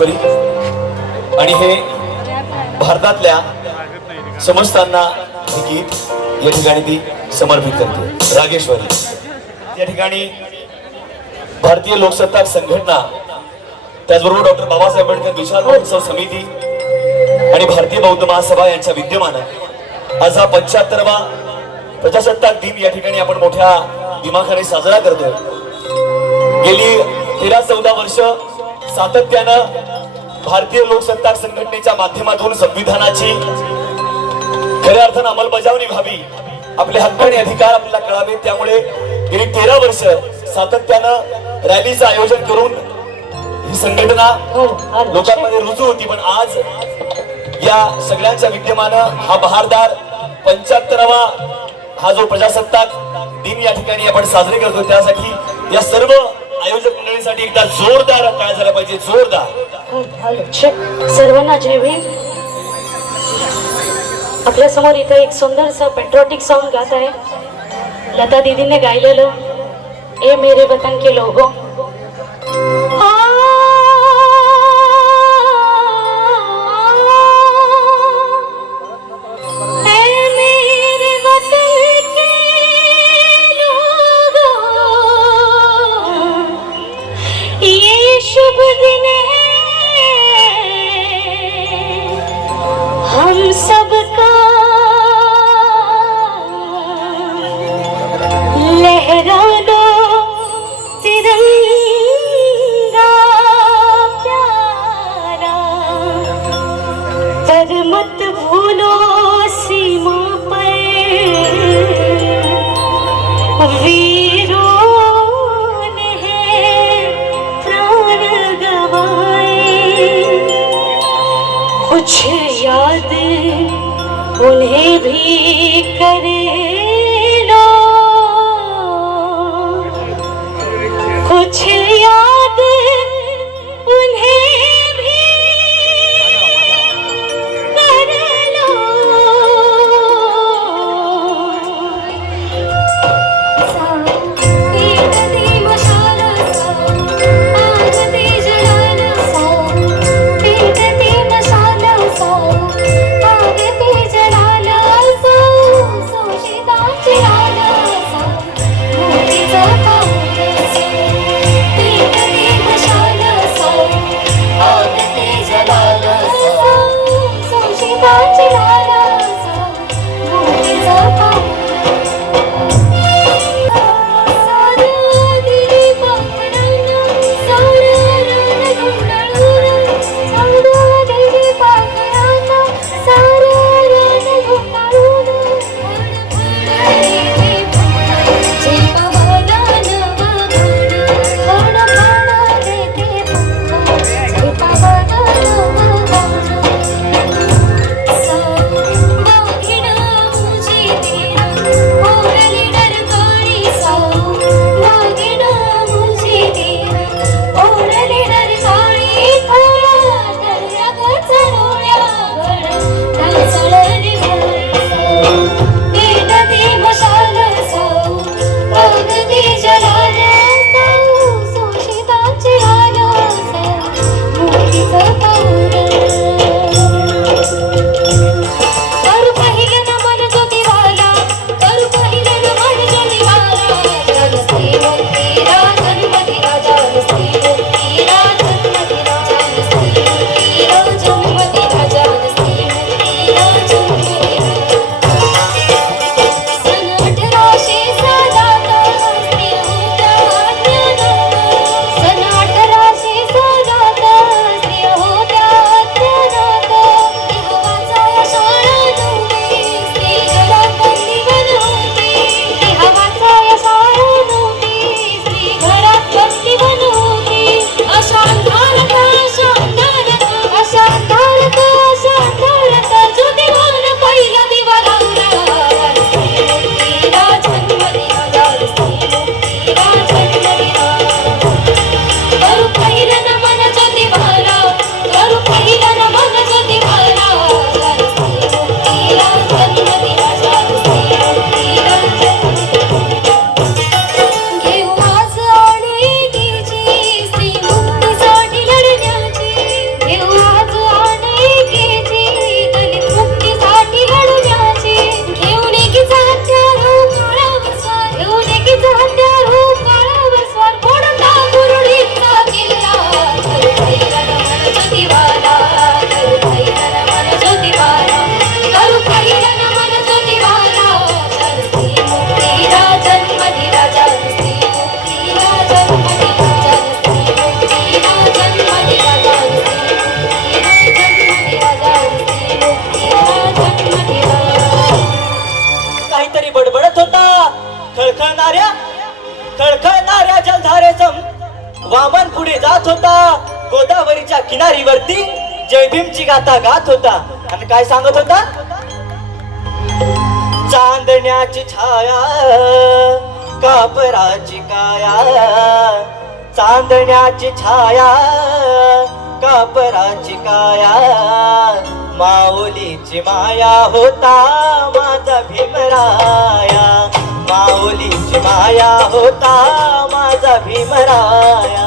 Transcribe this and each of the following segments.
रागेश्वरी आणि हे भारतातल्या समस्तांना हे गीत या ठिकाणी ती समर्पित करते. रागेश्वरी. या ठिकाणी भारतीय लोकसत्ताक संघटना त्याचबरोबर डॉक्टर बाबासाहेब आंबेडकर विशाल महोत्सव समिती आणि भारतीय बौद्ध महासभा यांच्या विद्यमानं आज हा पंच्याहत्तरवा प्रजासत्ताक दिन या ठिकाणी आपण मोठ्या दिमाखाने साजरा करतोय. गेली तेरा चौदा वर्ष सातत्यानं भारतीय लोकसत्ताक संघटनेच्या माध्यमातून संविधानाची खऱ्या अर्थानं अंमलबजावणी व्हावी आपले हक्क आणि अधिकार आपल्याला कळावे. त्यामुळे गेली तेरा वर्ष सातत्यानं रॅलीचं आयोजन करून ही संघटना लोकांमध्ये रुजू होती. पण आज या सगळ्यांच्या विद्यमानं हा बहारदार पंच्याहत्तरावा हा जो प्रजासत्ताक दिन या ठिकाणी आपण साजरे करतो त्यासाठी या सर्व आयोजक मंडळीसाठी एकदा जोरदार काय झाला पाहिजे जोरदार. सर्वांना जय भीम. आपल्यासमोर इथं एक सुंदरसं पेट्रोटिक सॉन्ग गात आहे. लता दीदीने गायलेलं ए मेरे वतन के लोगों. ये किनारीवरती जयभीमची गाथा गात होता. आणि काय सांगत होता? चांदण्याची छाया कापराची काया. चांदण्याची छाया कापराची काया. माऊलीची माया होता माझा भीमराया. माऊलीची माया होता माझा भीमराया.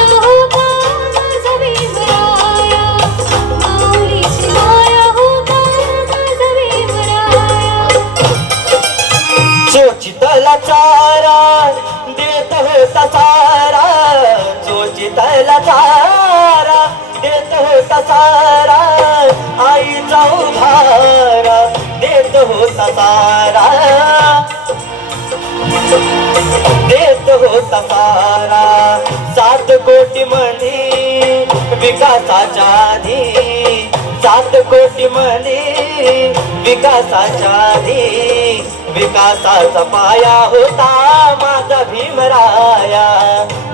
जितला चारा देत होता सारा जो जितला चारा देत होता सारा आई जाऊ भारा देत होता सारा देत होता सारा सात कोटी मध्ये विकासाच्या आधी. सात कोटी मध्ये विकासाच्या आधी. विकासाचा पाया होता माझा भीमराया.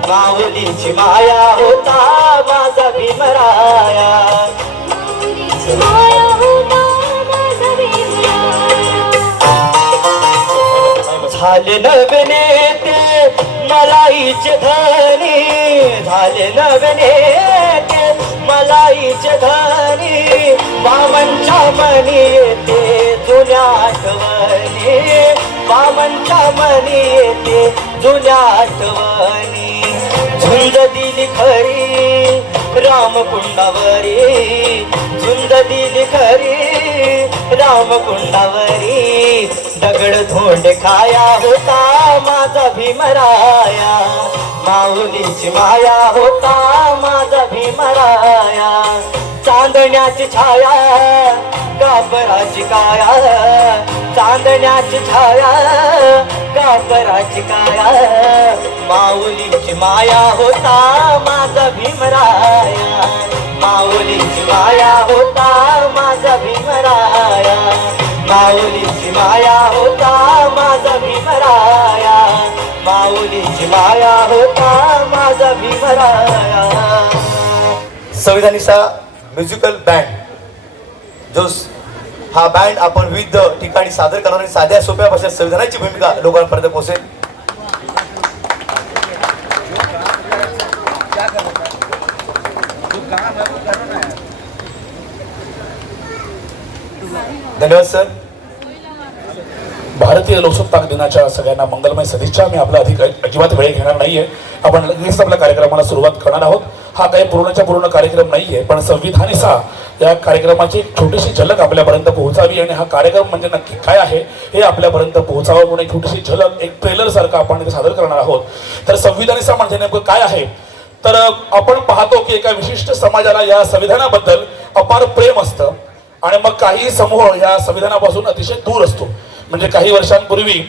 माऊलीची माया होता माझा भीमराया. माऊलीची माया होता माझा भीमराया. झाले नवने ते मलाईचे धनी. झाले नवने ते मलाईचे धनी. बाबांच्या मनी येते. जुन्या आठवणी बाबांच्या मनी येते जुन्या आठवणी. झुंज दिली खरी रामकुंडावरी झुंज दिली खरी रामकुंडावरी. दगड धोंड खाया होता माझा भीमराया माऊलीची माया होता माझा भीमराया चांदण्याची छाया कापराची काया चांदण्याची छाया कापराची काया. माऊलीची माया होता माझा भीमराया. माऊलीची माया होता माझा भीमराया. माऊलीची माया होता माझा भीमराया. माऊलीची माया होता माझा भीमराया. संविधानीचा musical band. जो हा बँड आपण विविध ठिकाणी सादर करणार आणि साध्या सोप्या भाषेत संविधानाची भूमिका लोकांपर्यंत पोहोचेल. धन्यवाद सर भारतीय लोकसत्ताक दिनाच्या सगळ्यांना मंगलमय सदिच्छा. मी आपला अधिक अजिबात वेळ घेणार नाहीये. आपण लगेच आपल्या कार्यक्रमाला सुरुवात करणार आहोत. हा काही पूर्णच्या पूर्ण कार्यक्रम नाहीये पण संविधानिसा या कार्यक्रमाची एक छोटीशी झलक आपल्यापर्यंत पोहोचावी आणि हा कार्यक्रम म्हणजे नक्की काय आहे हे आपल्यापर्यंत पोहोचावं म्हणून एक छोटीशी झलक एक ट्रेलर सारखं आपण इथे सादर करणार आहोत. तर संविधानिसा म्हणजे नेमकं काय आहे? तर आपण पाहतो की एका विशिष्ट समाजाला या संविधानाबद्दल अपार प्रेम असतं आणि मग काही समूह या संविधानापासून अतिशय दूर असतो. म्हणजे काही वर्षांपूर्वी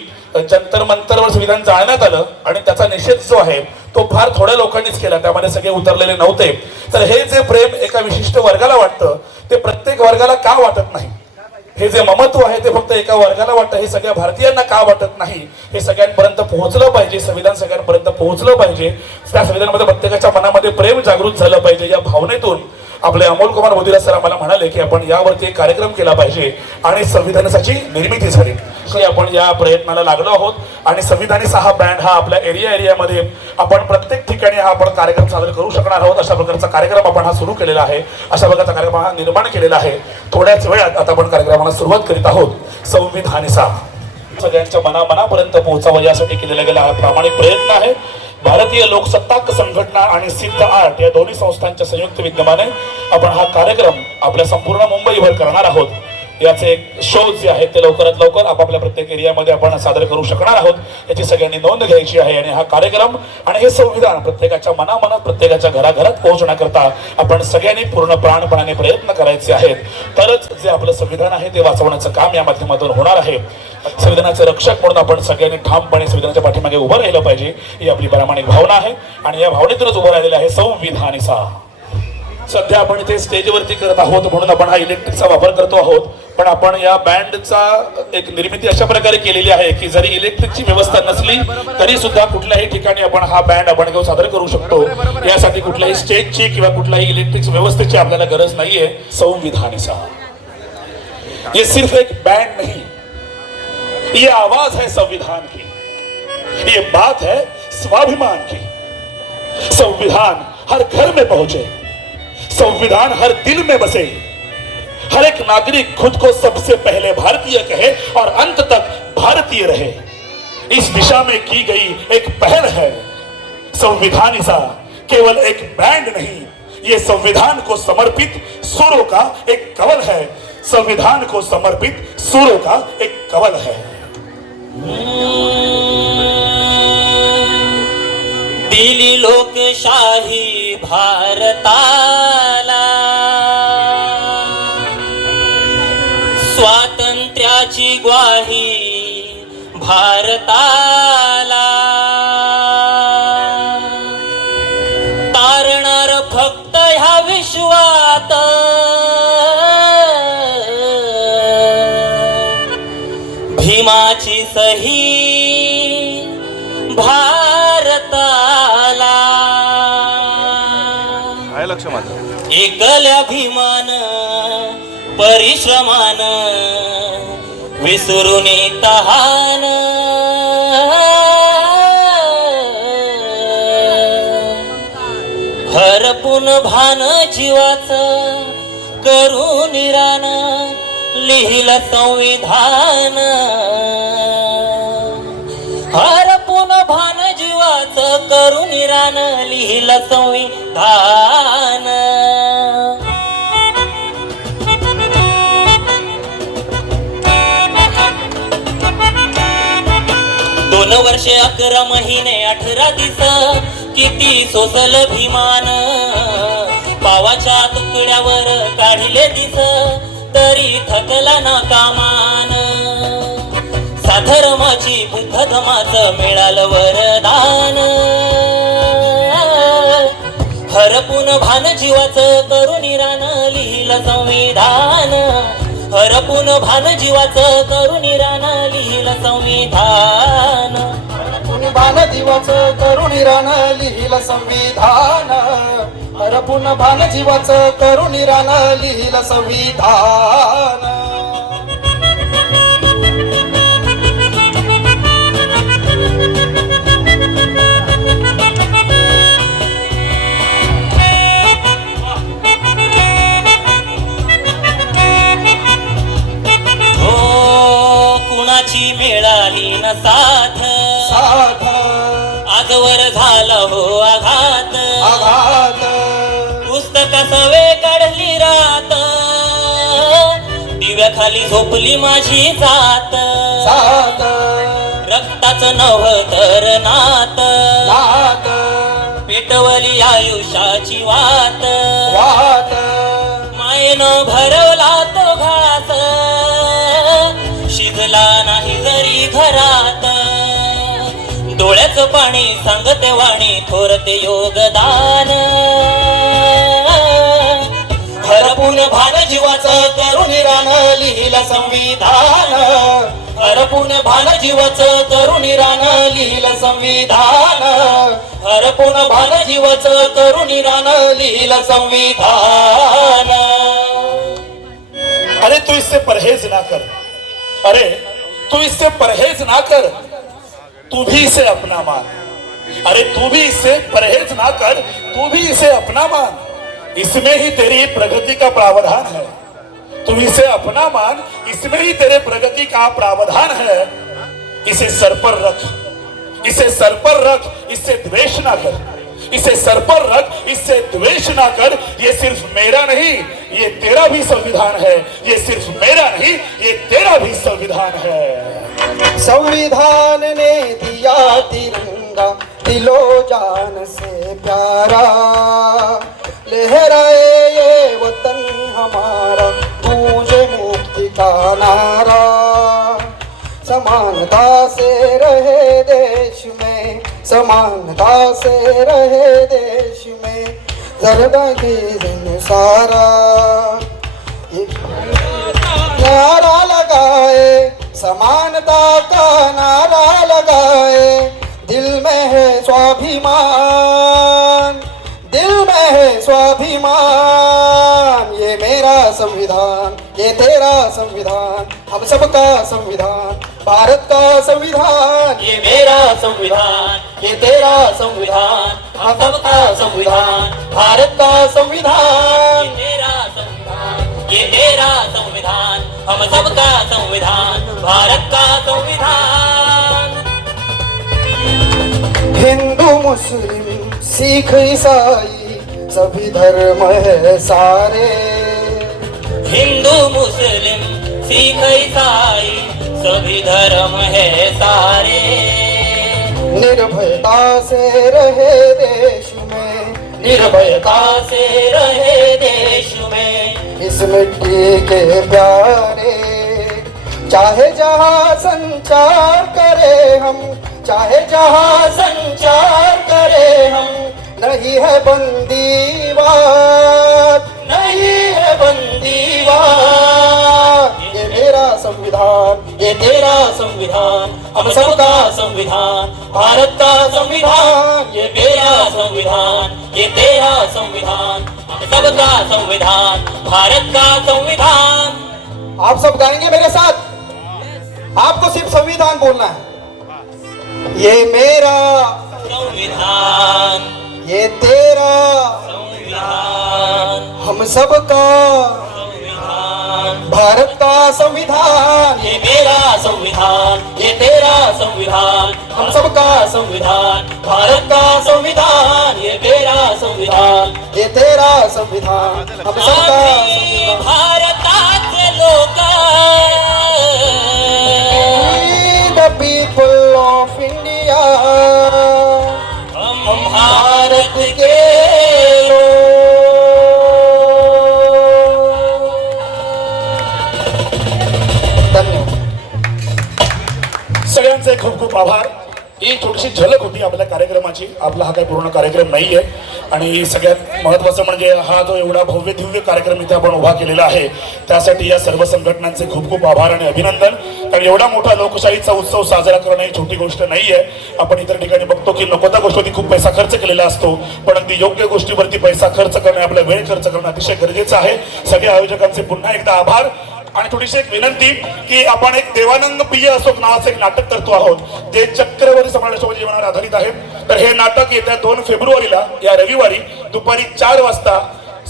जंतर मंतरवर संविधान जाळण्यात आलं आणि त्याचा निषेध जो आहे तो फार थोड्या लोकांनीच केला. त्यामध्ये सगळे उतरलेले नव्हते. तर हे जे प्रेम एका विशिष्ट वर्गाला वाटतं ते प्रत्येक वर्गाला का वाटत नाही? हे जे ममत्व आहे ते फक्त एका वर्गाला वाटतं. हे सगळ्या भारतीयांना का वाटत नाही? हे सगळ्यांपर्यंत पोहोचलं पाहिजे संविधान सगळ्यांपर्यंत पोहोचलं पाहिजे. त्या संविधानामध्ये प्रत्येकाच्या मनामध्ये प्रेम जागृत झालं पाहिजे या भावनेतून. आपले अमोल कुमार मोदीला सर आम्हाला म्हणाले की आपण यावरती एक कार्यक्रम केला पाहिजे आणि संविधानाची निर्मिती झाली. आपण या प्रयत्नाला लागलो आहोत. आणि संविधानी हा बँड हा आपल्या एरिया एरियामध्ये आपण प्रत्येक ठिकाणी हा आपण कार्यक्रम सादर करू शकणार आहोत. अशा प्रकारचा कार्यक्रम आपण हा सुरू केलेला आहे. अशा प्रकारचा कार्यक्रम हा निर्माण केलेला आहे. थोड्याच वेळात आता आपण कार्यक्रमाला सुरुवात करीत आहोत. संविधानिसा सगळ्यांच्या मनामनापर्यंत पोहोचावं यासाठी केलेला गेला हा प्रामाणिक प्रयत्न आहे. भारतीय लोकसत्ताक संघटना आणि सिद्ध आर्ट या दोन्ही संस्थांच्या संयुक्त विद्यमाने आपण हा कार्यक्रम आपल्या संपूर्ण मुंबईभर करणार आहोत. याचे एक शो जे आहेत ते लवकरात लवकर आपापल्या प्रत्येक एरियामध्ये आपण सादर करू शकणार आहोत. याची सगळ्यांनी नोंद घ्यायची आहे आणि हा कार्यक्रम आणि हे संविधान प्रत्येकाच्या मनामनात प्रत्येकाच्या घराघरात पोहोचण्याकरता आपण सगळ्यांनी पूर्ण प्राणपणाने प्रयत्न करायचे आहेत. तरच जे आपलं संविधान आहे ते वाचवण्याचं काम या माध्यमातून होणार आहे. संविधानाचे रक्षक म्हणून आपण सगळ्यांनी ठामपणे संविधानाच्या पाठीमागे उभं राहिलं पाहिजे ही आपली प्रामाणिक भावना आहे. आणि या भावनेतूनच उभं राहिलेलं आहे संविधानिसा. सध्या आपण इथे स्टेजवरती करत आहोत म्हणून आपण हा इलेक्ट्रिकचा वापर करतो आहोत. पण आपण या बँडचा एक निर्मिती अशा प्रकारे केलेली आहे की जरी इलेक्ट्रिकची व्यवस्था नसली तरी सुद्धा कुठल्याही ठिकाणी आपण हा बँड आपण घेऊन सादर करू शकतो. यासाठी कुठल्याही स्टेजची किंवा कुठल्याही इलेक्ट्रिक व्यवस्थेची आपल्याला गरज नाहीये. संविधानिसा ये सिर्फ एक बैंड नहीं. ये आवाज है संविधान की. ये बात है स्वाभिमान की. संविधान हर घर में पहुंचे. संविधान हर दिल में बसे। हर एक नागरिक खुद को सबसे पहले भारतीय कहे और अंत तक भारतीय रहे। इस दिशा में की गई एक पहल है। संविधान ऐसा केवल एक बैंड नहीं, ये संविधान को समर्पित सुरों का एक कवल है। संविधान को समर्पित सुरों का एक कवल है। दिली लोकशाही भारताला. स्वातंत्र्याची ग्वाही भारताला. तारणार फक्त ह्या विश्वात. भीमाची सही भा लक्ष माझं. एकल्या भीमान परिश्रमान विसरून तहान हरपून भान जीवाच करून निरान लिहिलं संविधान. करून निरान लिहिलं संविधान. दोन वर्षे अकरा महिने अठरा दिस किती सोसल भीमान पावाच्या तुकड्यावर काढले दिस तरी थकला ना कामान. साधर्माची बुद्ध धमाच मिळालं वरदान. हरपून भान जीवाच करून रान लिहिलं संविधान. हरपून भान जीवाच करून रान लिहिलं संविधान. भान जीवाच करुणी रान लिहिलं संविधान. हरपून भान जीवाच करुणी रान लिहिलं संविधान. साथ. साथ. आजवर झाला हो आघात. आघात. पुस्तक सवे काढली रात. दिव्याखाली झोपली माझी जात. साथ. रक्ताचं नव तर नात. नात. पेटवली आयुष्याची वात. वाट मायेनं भरवला डोळ्याचं पाणी सांगते वाणी थोरते योगदान. हरपून भान जीवाचं करून रान लिहिलं संविधान. हरपून भान जीवाचं करून रान लिहिलं संविधान. हरपून भान जीवाचं करून रान लिहिलं संविधान. अरे तू इससे परहेज ना कर. अरे तू इससे परहेज ना कर. तू भी इसे अपना मान। अरे तू भी इसे परहेज ना कर, तू भी इसे अपना मान। इसमें ही तेरी प्रगति का प्रावधान है। तू इसे अपना मान, इसमें ही तेरे प्रगति का प्रावधान है। इसे सर पर रख, इसे सर पर रख, इससे द्वेष ना कर। इसे सर पर रख, इससे द्वेष ना कर, ये सिर्फ़ मेरा नहीं, ये तेरा भी संविधान है, ये सिर्फ़ मेरा नहीं, ये तेरा भी संविधान है। संविधान ने दिया तिरंगा, दिलो जान से प्यारा। लहराए ये वतन हमारा तुझे मुक्ति का नारा। समानता से रहे समानता से रहे देश में दिन सारा। नारा लगाए, समानता का नारा लगाए, दिल में है स्वाभिमान, दिल में है स्वाभिमान। ये मेरा संविधान, ये तेरा संविधान, हम सबका संविधान। भारत का संविधान? ये मेरा संविधान ये तेरा संविधान हम सबका संविधान। भारत का संविधान। ये मेरा संविधान ये तेरा संविधान हम सबका संविधान। भारत का संविधान। हिंदू मुस्लिम सिख ईसाई सभी धर्म है सारे। हिंदू मुस्लिम सिख ईसाई सभी धर्म है सारे। निर्भयता से रहे देश में। निर्भयता से रहे देश में। इस मिट्टी के प्यारे चाहे जहाँ संचार करे हम चाहे जहाँ संचार करे हम नहीं है बंदीवार नहीं है मेरा संविधान ये तेरा संविधान हम सबका संविधान भारत का संविधान ये मेरा संविधान ये तेरा संविधान हम सबका संविधान भारत का संविधान। आप सब गाएँगे मेरे साथ? आपको सिर्फ़ संविधान बोलना है। ये मेरा संविधान। ये तेरा संविधान। हम सबका संविधान भारत का संविधान? ये मेरा संविधान ये तेरा संविधान हम सबका संविधान। भारत का संविधान ये मेरा संविधान। ये तेरा संविधान हम सबका भारताचे लोक। द पीपल ऑफ इंडिया खूप खूप आभार. ही छोटीशी झलक होती आपल्या कार्यक्रमाची. आपला हा काही पूर्ण कार्यक्रम नाही आहे आणि सगळ्यात महत्त्वाचं म्हणजे हा जो एवढा भव्य दिव्य कार्यक्रम इथे आपण उभा केलेला आहे त्यासाठी या सर्व संघटनांचे खूप खूप आभार आणि अभिनंदन. कारण एवढा मोठा लोकशाहीचा उत्सव साजरा करणं ही छोटी गोष्ट नाही आहे आपण इतर ठिकाणी बघतो की नको त्या गोष्टीवरती खूप पैसा खर्च केलेला असतो. पण अगदी योग्य गोष्टीवरती पैसा खर्च करणे आपला वेळ खर्च करणं अतिशय गरजेचं आहे. सगळ्या आयोजकांचे पुन्हा एकदा आभार. आणि थोडीशी एक विनंती की आपण एक देवानंद प्रिय असो नावाचं एक नाटक करतो आहोत जे चक्रवर्ती समाजाच्या जीवनावर आधारित आहे. तर हे नाटक येत्या दोन फेब्रुवारीला या रविवारी दुपारी चार वाजता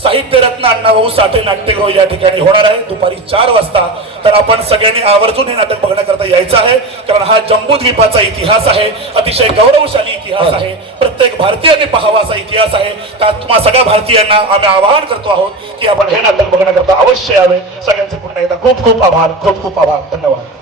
साहित्य रत्न अण्णाभाऊ साठे नाट्यगृह या ठिकाणी होणार आहे. दुपारी चार वाजता तर आपण सगळ्यांनी आवर्जून हे नाटक बघण्याकरता यायचं आहे. कारण हा जम्बूद्वीपाचा इतिहास आहे. अतिशय गौरवशाली इतिहास आहे. प्रत्येक भारतीयाने पाहावा असा इतिहास आहे. त्या तुम्हा सगळ्या भारतीयांना आम्ही आवाहन करतो आहोत की आपण हे नाटक बघण्याकरता अवश्य यावे. सगळ्यांचे पुन्हा एकदा खूप खूप आभार. खूप खूप आभार. धन्यवाद.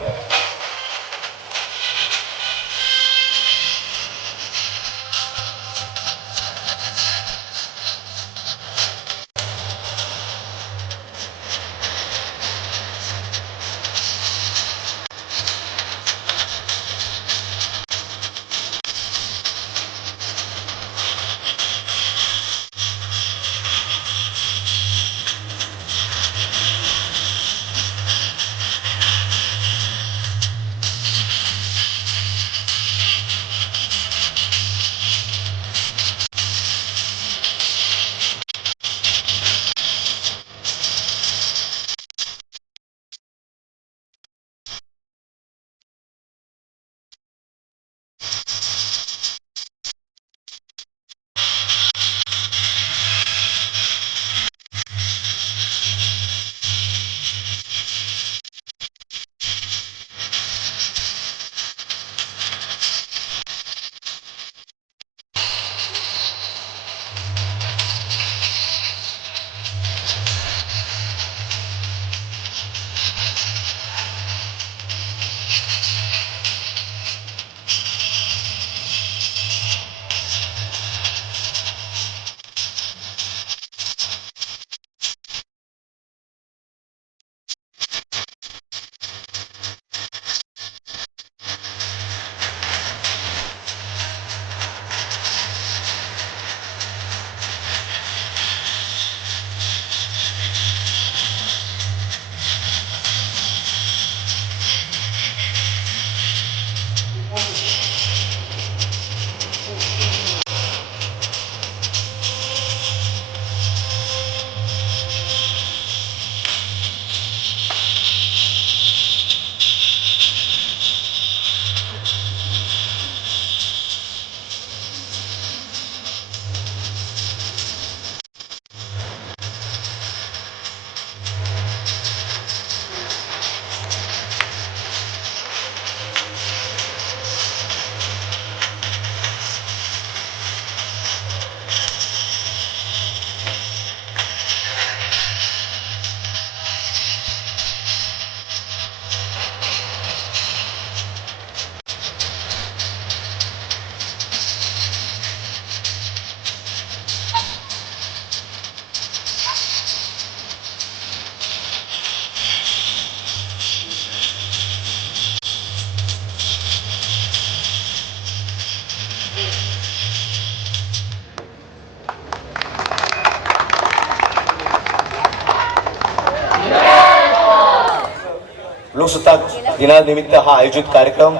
लोकसत्ताक दिनानिमित्त हा आयोजित कार्यक्रम.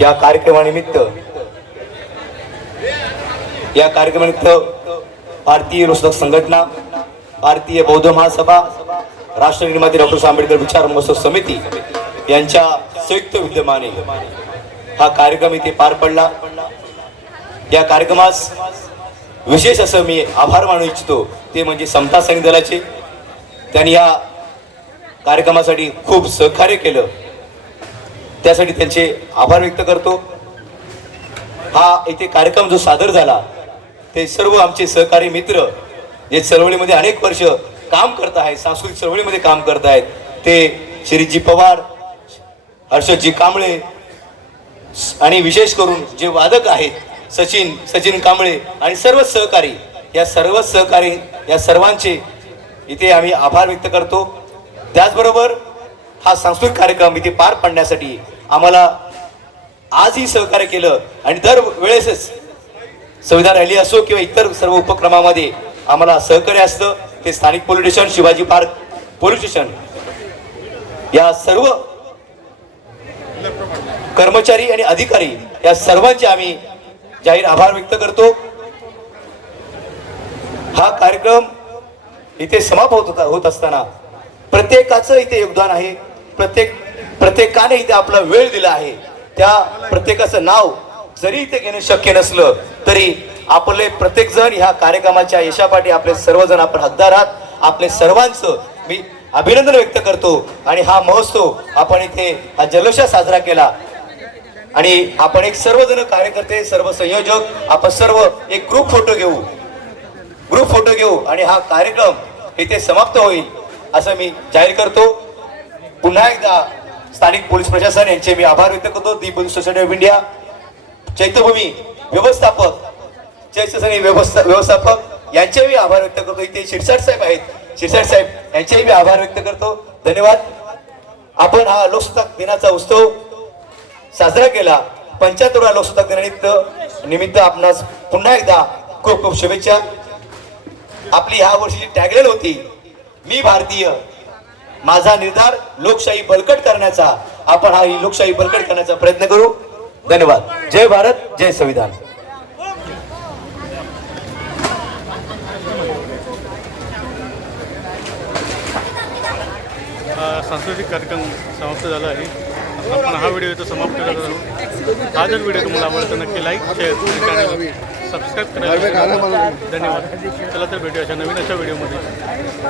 या कार्यक्रमानिमित्त या कार्यक्रमानिमित्त भारतीय लोकसत्ताक संघटना भारतीय बौद्ध महासभा राष्ट्र निर्माते डॉक्टर आंबेडकर विचार महोत्सव समिती यांच्या संयुक्त विद्यमाने हा कार्यक्रम इथे पार पडला. या कार्यक्रमास विशेष असं मी आभार मानू इच्छितो ते म्हणजे समता सैनिक दलाचे. त्यांनी या कार्यक्रमासाठी खूप सहकार्य केलं. त्यासाठी त्यांचे आभार व्यक्त करतो. हा इथे कार्यक्रम जो सादर झाला ते सर्व आमचे सहकारी मित्र जे चळवळीमध्ये अनेक वर्ष काम करत आहेत सांस्कृतिक चळवळीमध्ये काम करत आहेत ते श्रीजी पवार हर्षदजी कांबळे आणि विशेष करून जे वादक आहेत सचिन सचिन कांबळे आणि सर्व सहकारी या सर्व सहकारी या सर्वांचे इथे आम्ही आभार व्यक्त करतो. त्याचबरोबर हा सांस्कृतिक कार्यक्रम इथे पार पाडण्यासाठी आम्हाला आजही सहकार्य केलं आणि दर वेळेसच संविधान रॅली असो किंवा इतर सर्व उपक्रमामध्ये आम्हाला सहकार्य असतं. ते स्थानिक police station Shivaji park police station या सर्व कर्मचारी आणि अधिकारी या सर्वांचे आम्ही जाहीर आभार व्यक्त करतो. हा कार्यक्रम इथे समाप्त होत होता होत असताना प्रत्येकाचं इथे योगदान आहे. प्रत्येक प्रत्येकाने इथे आपला वेळ दिला आहे. त्या प्रत्येकाचं नाव जरी इथे घेणं शक्य नसलं तरी आपले प्रत्येक जण ह्या कार्यक्रमाच्या यशापाठी आपले सर्वजण आपण हकदार आहात. आपले सर्वांचं मी अभिनंदन व्यक्त करतो. आणि हा महोत्सव आपण इथे हा जल्लोषात साजरा केला. आणि आपण एक सर्वजण कार्यकर्ते सर्व संयोजक आपण सर्व एक ग्रुप फोटो घेऊ. ग्रुप फोटो घेऊ आणि हा कार्यक्रम इथे समाप्त होईल. असं मी जाहीर करतो. पुन्हा एकदा स्थानिक पोलीस प्रशासन यांचे मी आभार व्यक्त करतो. The police society of India Chaityabhoomi व्यवस्थापक चैत्यसनी व्यवस्था व्यवस्थापक यांचे मी आभार व्यक्त करतो. इथे शिरसाट साहेब आहेत. शिरसाट साहेब यांचेही मी आभार व्यक्त करतो. धन्यवाद. आपण हा लोकसत्ताक दिनाचा उत्सव साजरा केला. पंच्याहत्तरवा लोकसत्ताक दिनानिमित्त निमित्त आपणास पुन्हा एकदा खूप खूप शुभेच्छा. आपली ह्या वर्षीची टॅगलाईन होती. मी भारतीय. माझा निर्धार लोकशाही बळकट करण्याचा. आपण हा ही लोकशाही बळकट करण्याचा प्रयत्न करू. धन्यवाद. जय भारत जय संविधान. सांस्कृतिक कार्यक्रम समाप्त झाला आहे. आपण हा व्हिडिओ इथं समाप्त करत आहोत. हा जर व्हिडिओ तुम्हाला आवडतो नक्की लाईक शेअर सबस्क्राईब करायला धन्यवाद. चला तर भेटूया अशा नवीन अशा व्हिडिओमध्ये.